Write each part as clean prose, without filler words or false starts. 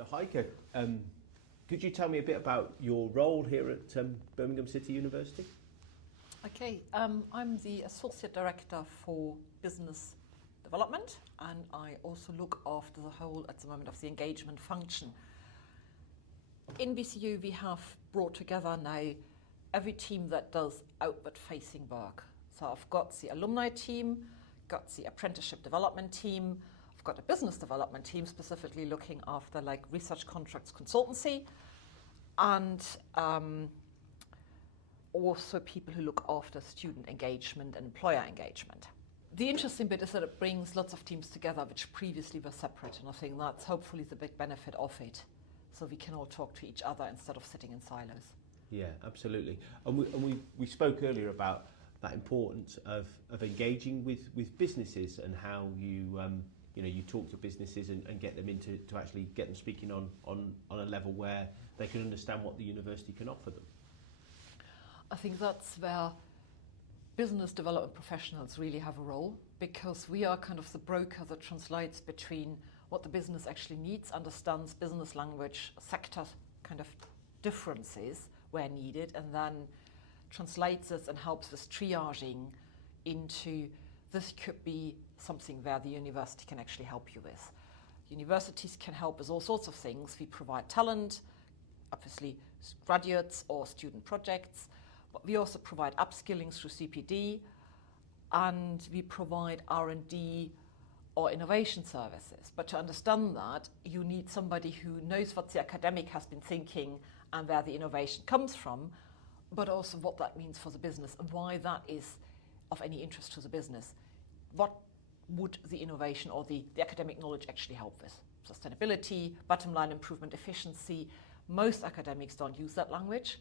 So Heike, could you tell me a bit about your role here at Birmingham City University? Okay, I'm the Associate Director for Business Development, and I also look after the whole, at the moment, of the engagement function. In BCU, we have brought together now every team that does outward-facing work. So I've got the alumni team, got the apprenticeship development team, I've got a business development team specifically looking after like research contracts consultancy, and also people who look after student engagement and employer engagement. The interesting bit is that it brings lots of teams together which previously were separate, and I think that's hopefully the big benefit of it, so we can all talk to each other instead of sitting in silos. Yeah, absolutely. And we spoke earlier about that importance of engaging with businesses and how you talk to businesses and get them to actually get them speaking on a level where they can understand what the university can offer them. I think that's where business development professionals really have a role, because we are kind of the broker that translates between what the business actually needs, understands business language, sector kind of differences where needed, and then translates it and helps with triaging into this could be something where the university can actually help you with. Universities can help with all sorts of things. We provide talent, obviously graduates or student projects, but we also provide upskilling through CPD, and we provide R&D or innovation services. But to understand that, you need somebody who knows what the academic has been thinking and where the innovation comes from, but also what that means for the business and why that is of any interest to the business. What would the innovation or the academic knowledge actually help with? Sustainability, bottom line improvement, efficiency. Most academics don't use that language.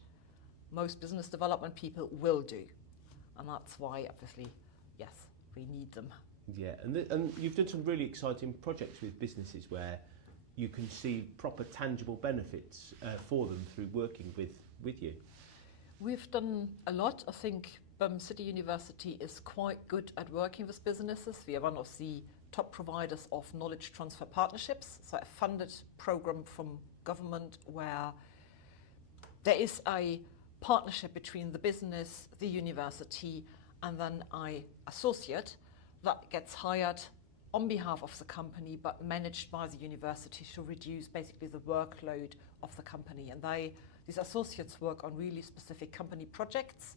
Most business development people will do. And that's why, obviously, yes, we need them. Yeah, and you've done some really exciting projects with businesses where you can see proper tangible benefits for them through working with you. We've done a lot. I think Birmingham City University is quite good at working with businesses. We are one of the top providers of knowledge transfer partnerships, so a funded program from government where there is a partnership between the business, the university, and then an associate that gets hired on behalf of the company but managed by the university to reduce basically the workload of the company. And these associates work on really specific company projects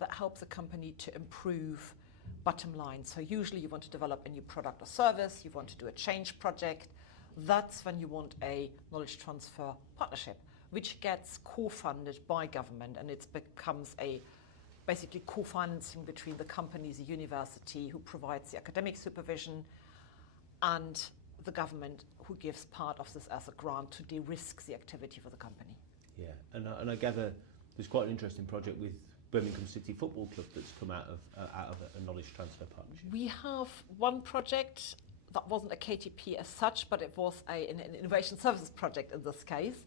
that help the company to improve bottom line. So usually you want to develop a new product or service, you want to do a change project. That's when you want a knowledge transfer partnership, which gets co-funded by government, and it becomes a basically co-financing between the companies, the university who provides the academic supervision, and the government who gives part of this as a grant to de-risk the activity for the company. Yeah, and I gather there's quite an interesting project with Birmingham City Football Club that's come out of a knowledge transfer partnership. We have one project that wasn't a KTP as such, but it was an innovation services project in this case.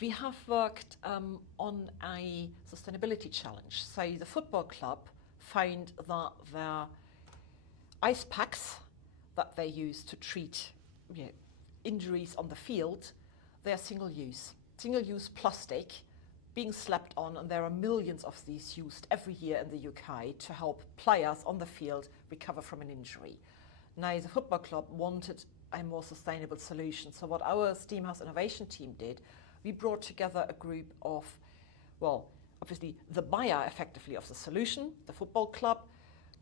We have worked on a sustainability challenge. So the football club found that their ice packs that they use to treat injuries on the field, they are single-use plastic being slapped on, and there are millions of these used every year in the UK to help players on the field recover from an injury. Now, the football club wanted a more sustainable solution. So what our Steamhouse Innovation team did, we brought together a group of, well, obviously the buyer effectively of the solution, the football club,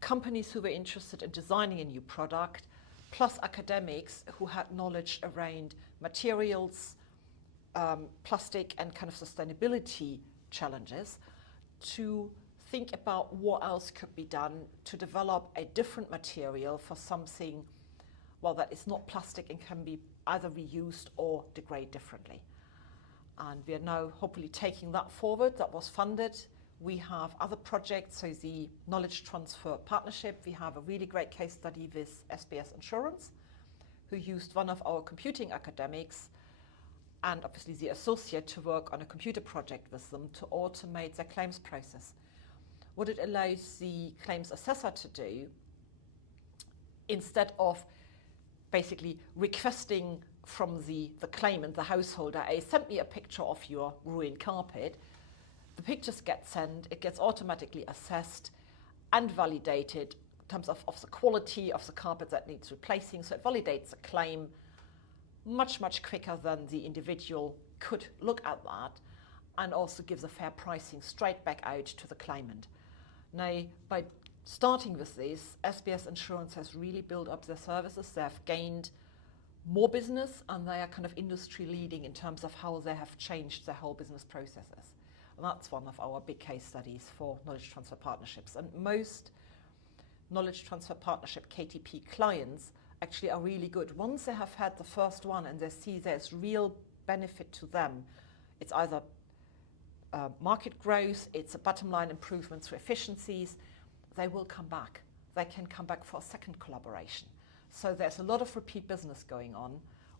companies who were interested in designing a new product, plus academics who had knowledge around materials, plastic and kind of sustainability challenges, to think about what else could be done to develop a different material for something, well, that is not plastic and can be either reused or degrade differently. And we are now hopefully taking that forward. That was funded. We have other projects, so the Knowledge Transfer Partnership, we have a really great case study with SBS Insurance, who used one of our computing academics and obviously the associate to work on a computer project with them to automate their claims process. What it allows the claims assessor to do, instead of basically requesting from the claimant, the householder, send me a picture of your ruined carpet. The pictures get sent, it gets automatically assessed and validated in terms of the quality of the carpet that needs replacing. So it validates the claim much, much quicker than the individual could look at that, and also gives a fair pricing straight back out to the claimant. Now, by starting with this, SBS Insurance has really built up their services. They have gained more business, and they are kind of industry leading in terms of how they have changed their whole business processes. And that's one of our big case studies for knowledge transfer partnerships. And most knowledge transfer partnership KTP clients actually are really good. Once they have had the first one and they see there's real benefit to them, it's either market growth, it's a bottom line improvement through efficiencies, they will come back. They can come back for a second collaboration. So there's a lot of repeat business going on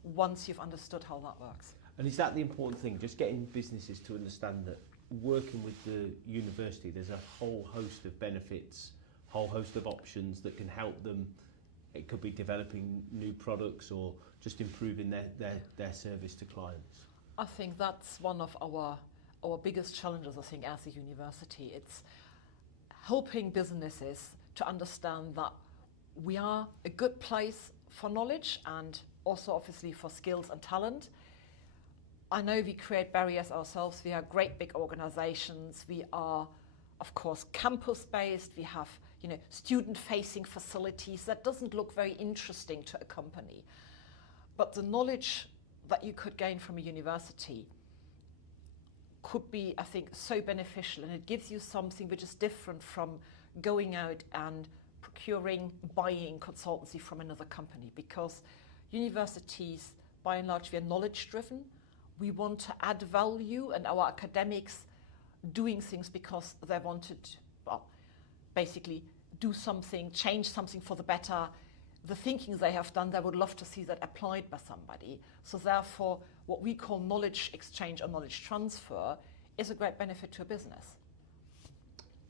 once you've understood how that works. And is that the important thing, just getting businesses to understand that working with the university, there's a whole host of benefits, whole host of options that can help them? It could be developing new products or just improving their service to clients. I think that's one of our biggest challenges, I think, as a university. It's helping businesses to understand that we are a good place for knowledge and also obviously for skills and talent. I know we create barriers ourselves. We are great big organizations. We are, of course, campus-based. We have, student-facing facilities. That doesn't look very interesting to a company. But the knowledge that you could gain from a university could be, I think, so beneficial, and it gives you something which is different from going out and procuring, buying consultancy from another company, because universities, by and large, we are knowledge-driven. We want to add value, and our academics doing things because they wanted, basically do something, change something for the better. The thinking they have done, they would love to see that applied by somebody. So therefore, what we call knowledge exchange or knowledge transfer is a great benefit to a business.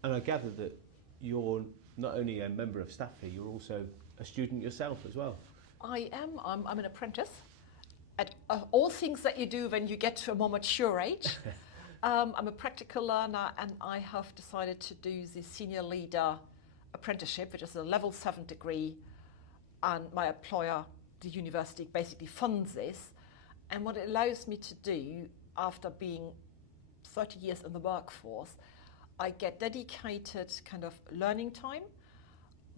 And I gather that you're not only a member of staff here, you're also a student yourself as well. I am. I'm an apprentice at all things that you do when you get to a more mature age. I'm a practical learner, and I have decided to do the senior leader apprenticeship, which is a level 7 degree, and my employer, the university, basically funds this. And what it allows me to do, after being 30 years in the workforce, I get dedicated kind of learning time,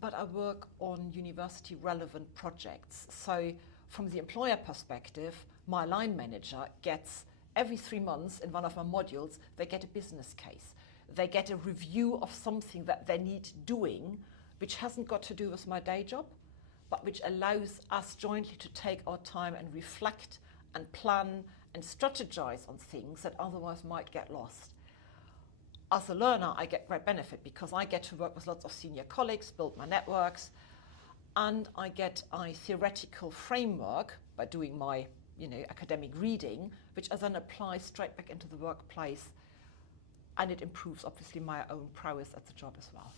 but I work on university relevant projects. So from the employer perspective, my line manager gets every 3 months in one of my modules, they get a business case. They get a review of something that they need doing, which hasn't got to do with my day job, but which allows us jointly to take our time and reflect and plan and strategize on things that otherwise might get lost. As a learner, I get great benefit because I get to work with lots of senior colleagues, build my networks, and I get a theoretical framework by doing my academic reading, which I then apply straight back into the workplace, and it improves obviously my own prowess at the job as well.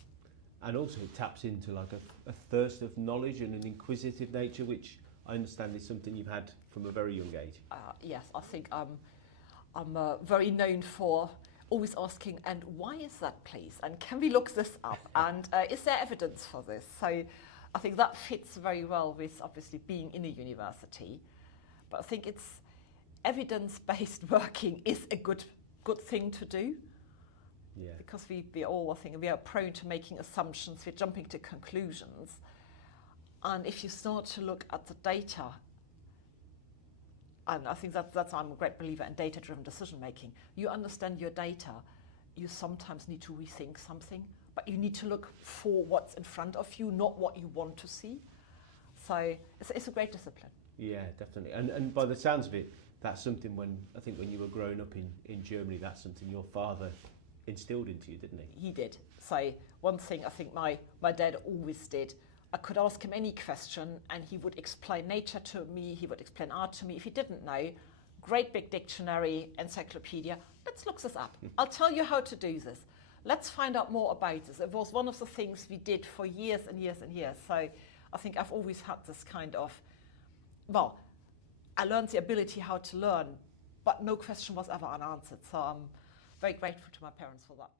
And also it taps into like a thirst of knowledge and an inquisitive nature, which I understand is something you've had from a very young age. Yes, I think I'm very known for always asking, and why is that, please? And can we look this up? And is there evidence for this? So I think that fits very well with obviously being in a university. But I think it's evidence-based working is a good thing to do. Yeah. Because we all, I think, we are prone to making assumptions, we're jumping to conclusions. And if you start to look at the data, and I think that's I'm a great believer in data-driven decision-making. You understand your data, you sometimes need to rethink something, but you need to look for what's in front of you, not what you want to see. So it's a great discipline. Yeah, definitely. And by the sounds of it, that's something when you were growing up in Germany, that's something your father instilled into you, didn't he? He did. So one thing I think my dad always did, I could ask him any question and he would explain nature to me, he would explain art to me. If he didn't know, great big dictionary, encyclopedia, let's look this up. I'll tell you how to do this. Let's find out more about this. It was one of the things we did for years and years and years. So I think I've always had this kind of, I learned the ability how to learn, but no question was ever unanswered. So I'm very grateful to my parents for that.